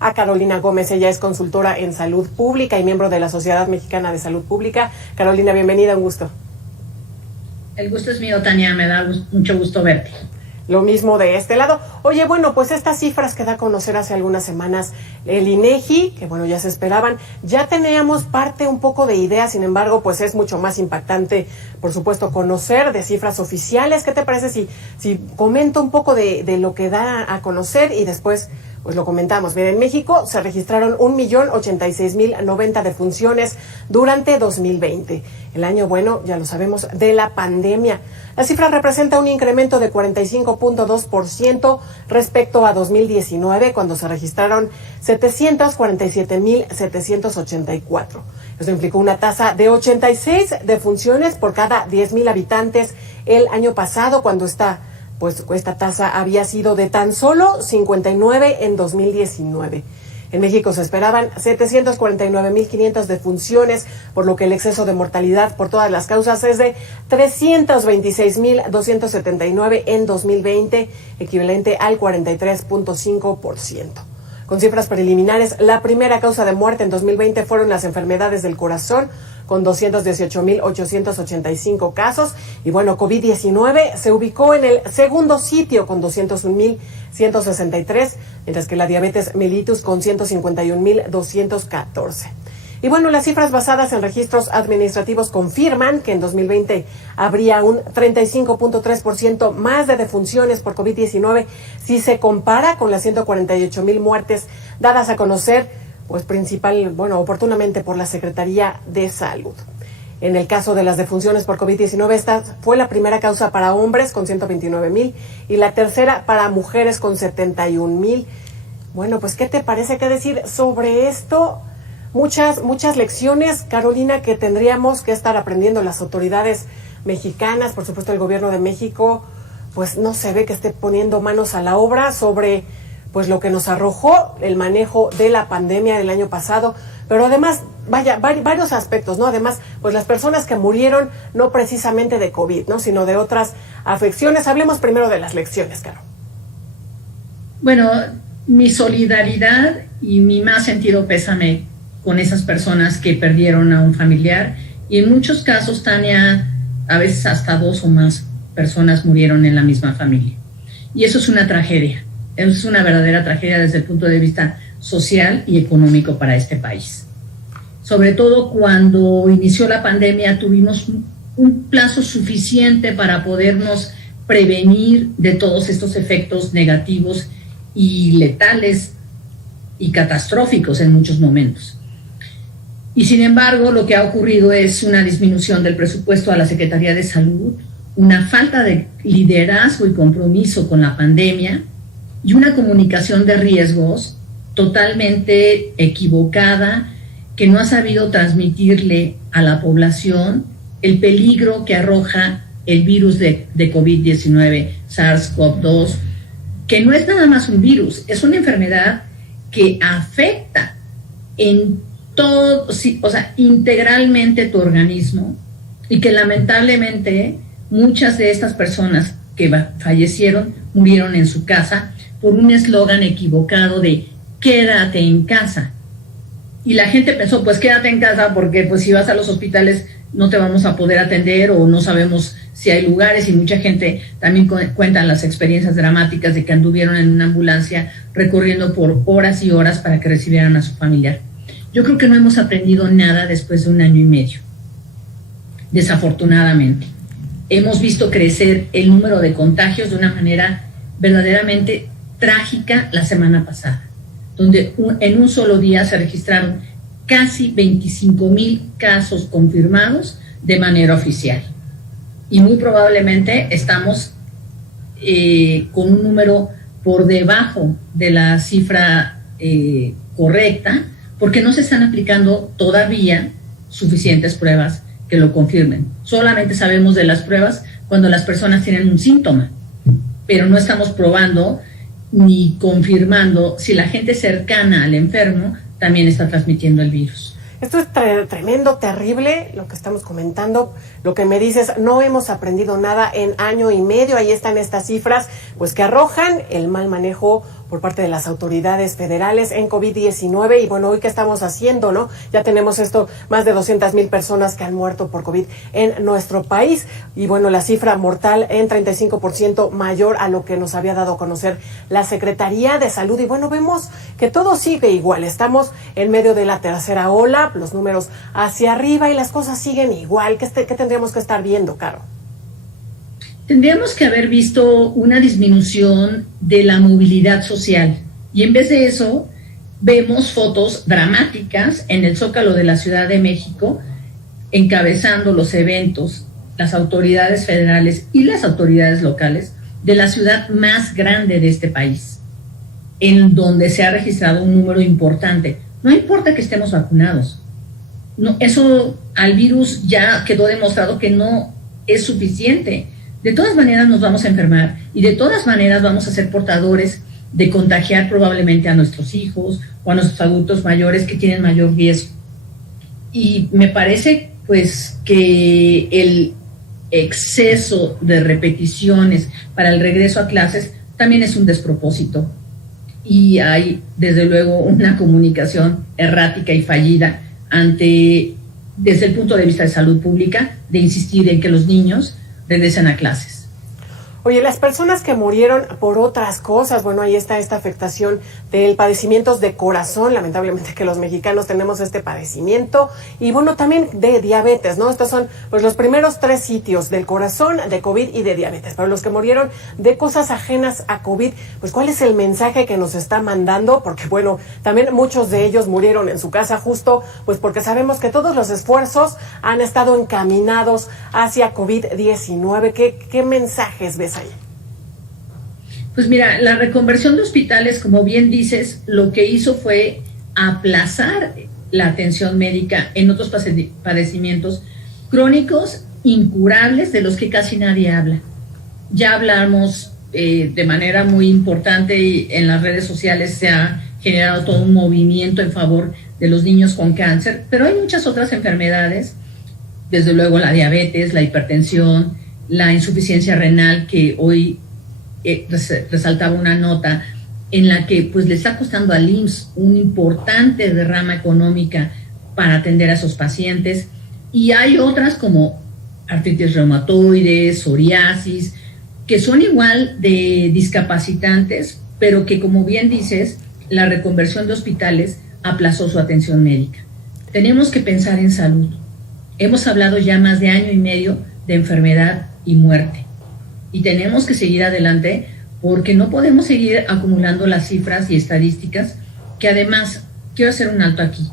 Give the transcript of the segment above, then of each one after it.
a Carolina Gómez. Ella es consultora en salud pública y miembro de la Sociedad Mexicana de Salud Pública. Carolina, bienvenida, un gusto. El gusto es mío, Tania, me da mucho gusto verte. Lo mismo de este lado. Oye, bueno, pues estas cifras que da a conocer hace algunas semanas el INEGI, que bueno, ya se esperaban, ya teníamos parte un poco de idea, sin embargo, pues es mucho más impactante, por supuesto, conocer de cifras oficiales. ¿Qué te parece si comento un poco de lo que da a conocer y después pues lo comentamos? Bien, en México se registraron 1,086,090 defunciones durante 2020. El año, bueno, ya lo sabemos, de la pandemia. La cifra representa un incremento de 45.2% respecto a 2019, cuando se registraron 747,784. Esto implicó una tasa de 86 defunciones por cada 10,000 habitantes el año pasado, cuando esta tasa había sido de tan solo 59 en 2019. En México se esperaban 749,500 defunciones, por lo que el exceso de mortalidad por todas las causas es de 326,279 en 2020, equivalente al 43.5%. Con cifras preliminares, la primera causa de muerte en 2020 fueron las enfermedades del corazón, con 218,885 casos. Y bueno, COVID-19 se ubicó en el segundo sitio con 201,163, mientras que la diabetes mellitus con 151,214. Y bueno, las cifras basadas en registros administrativos confirman que en 2020 habría un 35.3% más de defunciones por COVID-19 si se compara con las 148,000 muertes dadas a conocer, pues oportunamente por la Secretaría de Salud. En el caso de las defunciones por COVID-19, esta fue la primera causa para hombres con 129,000 y la tercera para mujeres con 71,000. Bueno, pues, ¿qué te parece? ¿Qué decir sobre esto? Muchas lecciones, Carolina, que tendríamos que estar aprendiendo las autoridades mexicanas. Por supuesto, el gobierno de México, pues no se ve que esté poniendo manos a la obra sobre pues lo que nos arrojó el manejo de la pandemia del año pasado, pero además, varios aspectos, ¿no? Además, pues las personas que murieron no precisamente de COVID, ¿no? Sino de otras afecciones. Hablemos primero de las lecciones, Caro. Bueno, mi solidaridad y mi más sentido pésame con esas personas que perdieron a un familiar, y en muchos casos, Tania, a veces hasta 2 o más personas murieron en la misma familia. Y eso es una tragedia. Es una verdadera tragedia desde el punto de vista social y económico para este país. Sobre todo cuando inició la pandemia, tuvimos un plazo suficiente para podernos prevenir de todos estos efectos negativos y letales y catastróficos en muchos momentos. Y sin embargo, lo que ha ocurrido es una disminución del presupuesto a la Secretaría de Salud, una falta de liderazgo y compromiso con la pandemia, y una comunicación de riesgos totalmente equivocada, que no ha sabido transmitirle a la población el peligro que arroja el virus de COVID-19, SARS-CoV-2, que no es nada más un virus, es una enfermedad que afecta en todo, integralmente tu organismo, y que lamentablemente muchas de estas personas que fallecieron murieron en su casa por un eslogan equivocado de quédate en casa. Y la gente pensó, pues quédate en casa porque pues si vas a los hospitales no te vamos a poder atender o no sabemos si hay lugares, y mucha gente también cuentan las experiencias dramáticas de que anduvieron en una ambulancia recorriendo por horas y horas para que recibieran a su familiar. Yo creo que no hemos aprendido nada después de 1 año y medio, desafortunadamente. Hemos visto crecer el número de contagios de una manera verdaderamente trágica la semana pasada, donde en un solo día se registraron casi 25,000 casos confirmados de manera oficial. Y muy probablemente estamos con un número por debajo de la cifra correcta, porque no se están aplicando todavía suficientes pruebas que lo confirmen. Solamente sabemos de las pruebas cuando las personas tienen un síntoma, pero no estamos probando ni confirmando si la gente cercana al enfermo también está transmitiendo el virus. Esto es tremendo, terrible, lo que estamos comentando. Lo que me dices, no hemos aprendido nada en 1 año y medio. Ahí están estas cifras, pues que arrojan el mal manejo, por parte de las autoridades federales en COVID-19. Y bueno, hoy qué estamos haciendo, ¿no? Ya tenemos más de 200,000 personas que han muerto por COVID en nuestro país. Y bueno, la cifra mortal en 35% mayor a lo que nos había dado a conocer la Secretaría de Salud. Y bueno, vemos que todo sigue igual. Estamos en medio de la tercera ola, los números hacia arriba y las cosas siguen igual. ¿Qué tendríamos que estar viendo, Caro? Tendríamos que haber visto una disminución de la movilidad social y en vez de eso vemos fotos dramáticas en el Zócalo de la Ciudad de México encabezando los eventos, las autoridades federales y las autoridades locales de la ciudad más grande de este país, en donde se ha registrado un número importante. No importa que estemos vacunados, no, eso al virus ya quedó demostrado que no es suficiente. De todas maneras nos vamos a enfermar y de todas maneras vamos a ser portadores de contagiar probablemente a nuestros hijos o a nuestros adultos mayores que tienen mayor riesgo. Y me parece pues que el exceso de repeticiones para el regreso a clases también es un despropósito. Y hay desde luego una comunicación errática y fallida desde el punto de vista de salud pública, de insistir en que los niños regresen a clases. Oye, las personas que murieron por otras cosas, bueno, ahí está esta afectación de padecimientos de corazón, lamentablemente que los mexicanos tenemos este padecimiento, y bueno, también de diabetes, ¿no? Estos son pues los primeros 3 sitios, del corazón, de COVID y de diabetes. Pero los que murieron de cosas ajenas a COVID, pues ¿cuál es el mensaje que nos está mandando? Porque bueno, también muchos de ellos murieron en su casa justo pues porque sabemos que todos los esfuerzos han estado encaminados hacia COVID-19. ¿Qué mensajes ves ahí? Pues mira, la reconversión de hospitales, como bien dices, lo que hizo fue aplazar la atención médica en otros padecimientos crónicos incurables de los que casi nadie habla. Ya hablamos de manera muy importante y en las redes sociales se ha generado todo un movimiento en favor de los niños con cáncer, pero hay muchas otras enfermedades, desde luego la diabetes, la hipertensión, la insuficiencia renal, que hoy resaltaba una nota en la que pues le está costando al IMSS una importante derrama económica para atender a esos pacientes, y hay otras como artritis reumatoide, psoriasis, que son igual de discapacitantes, pero que, como bien dices, la reconversión de hospitales aplazó su atención médica. Tenemos que pensar en salud. Hemos hablado ya más de 1 año y medio de enfermedad y muerte, y tenemos que seguir adelante porque no podemos seguir acumulando las cifras y estadísticas, que además, quiero hacer un alto aquí,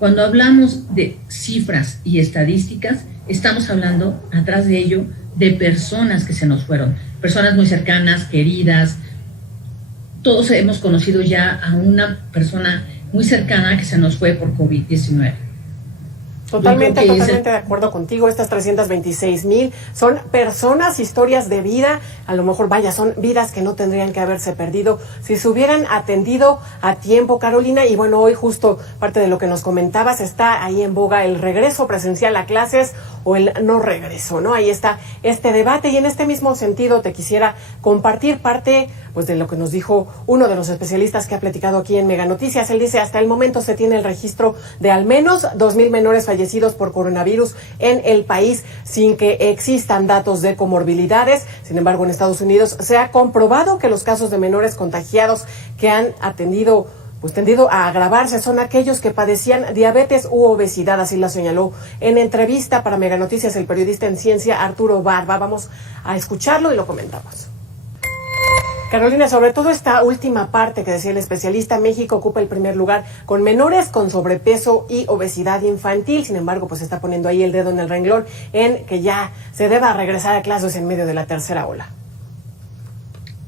cuando hablamos de cifras y estadísticas, estamos hablando atrás de ello de personas que se nos fueron, personas muy cercanas, queridas. Todos hemos conocido ya a una persona muy cercana que se nos fue por COVID-19. Totalmente de acuerdo contigo. Estas 326,000 son personas, historias de vida, a lo mejor, vaya, son vidas que no tendrían que haberse perdido si se hubieran atendido a tiempo, Carolina. Y bueno, hoy justo parte de lo que nos comentabas, está ahí en boga el regreso presencial a clases o el no regreso, ¿no? Ahí está este debate, y en este mismo sentido te quisiera compartir parte pues de lo que nos dijo uno de los especialistas que ha platicado aquí en Mega Noticias. Él dice: hasta el momento se tiene el registro de al menos 2,000 menores fallecidos por coronavirus en el país sin que existan datos de comorbilidades. Sin embargo, en Estados Unidos se ha comprobado que los casos de menores contagiados que han tendido a agravarse son aquellos que padecían diabetes u obesidad. Así la señaló en entrevista para Mega Noticias el periodista en ciencia Arturo Barba. Vamos a escucharlo y lo comentamos. Carolina, sobre todo esta última parte que decía el especialista, México ocupa el primer lugar con menores con sobrepeso y obesidad infantil. Sin embargo, pues está poniendo ahí el dedo en el renglón en que ya se deba regresar a clases en medio de la tercera ola.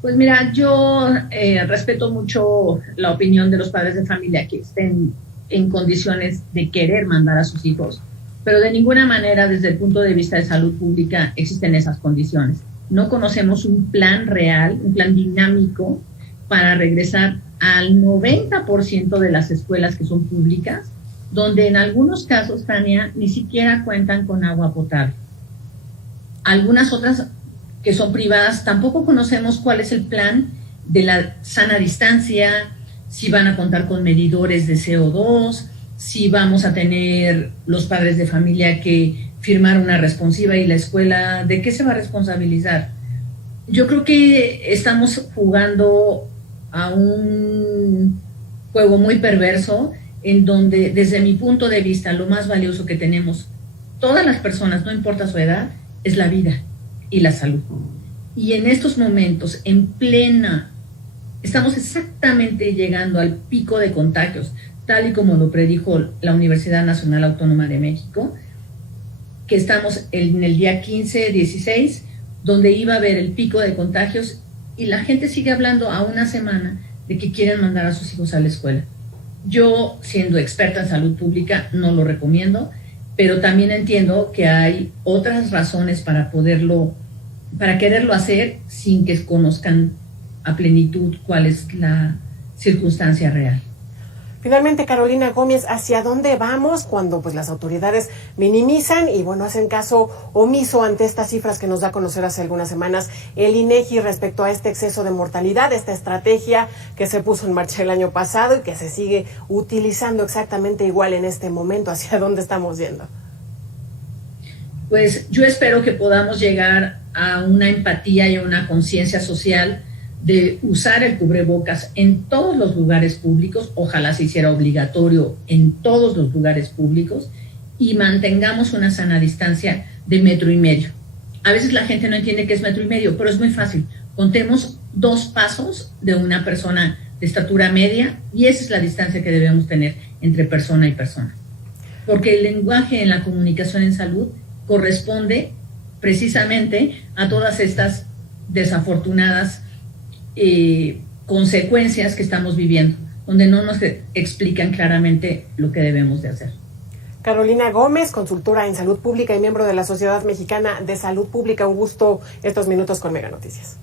Pues mira, yo respeto mucho la opinión de los padres de familia que estén en condiciones de querer mandar a sus hijos, pero de ninguna manera desde el punto de vista de salud pública existen esas condiciones. No conocemos un plan real, un plan dinámico para regresar al 90% de las escuelas que son públicas, donde en algunos casos, Tania, ni siquiera cuentan con agua potable. Algunas otras que son privadas, tampoco conocemos cuál es el plan de la sana distancia, si van a contar con medidores de CO2, si vamos a tener los padres de familia que firmar una responsiva y la escuela, ¿de qué se va a responsabilizar? Yo creo que estamos jugando a un juego muy perverso en donde, desde mi punto de vista, lo más valioso que tenemos todas las personas, no importa su edad, es la vida y la salud. Y en estos momentos, estamos exactamente llegando al pico de contagios, tal y como lo predijo la Universidad Nacional Autónoma de México, que estamos en el día 15, 16, donde iba a haber el pico de contagios, y la gente sigue hablando a una semana de que quieren mandar a sus hijos a la escuela. Yo, siendo experta en salud pública, no lo recomiendo, pero también entiendo que hay otras razones para quererlo hacer sin que conozcan a plenitud cuál es la circunstancia real. Finalmente, Carolina Gómez, ¿hacia dónde vamos cuando pues las autoridades minimizan y hacen caso omiso ante estas cifras que nos da a conocer hace algunas semanas el INEGI respecto a este exceso de mortalidad, esta estrategia que se puso en marcha el año pasado y que se sigue utilizando exactamente igual en este momento? ¿Hacia dónde estamos yendo? Pues yo espero que podamos llegar a una empatía y a una conciencia social de usar el cubrebocas en todos los lugares públicos, ojalá se hiciera obligatorio en todos los lugares públicos, y mantengamos una sana distancia de 1,5 metros. A veces la gente no entiende qué es 1,5 metros, pero es muy fácil. Contemos 2 pasos de una persona de estatura media y esa es la distancia que debemos tener entre persona y persona. Porque el lenguaje en la comunicación en salud corresponde precisamente a todas estas desafortunadas consecuencias que estamos viviendo, donde no nos explican claramente lo que debemos de hacer. Carolina Gómez, consultora en salud pública y miembro de la Sociedad Mexicana de Salud Pública, un gusto estos minutos con Mega Noticias.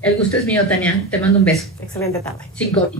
El gusto es mío, Tania. Te mando un beso. Excelente tarde. Sin COVID.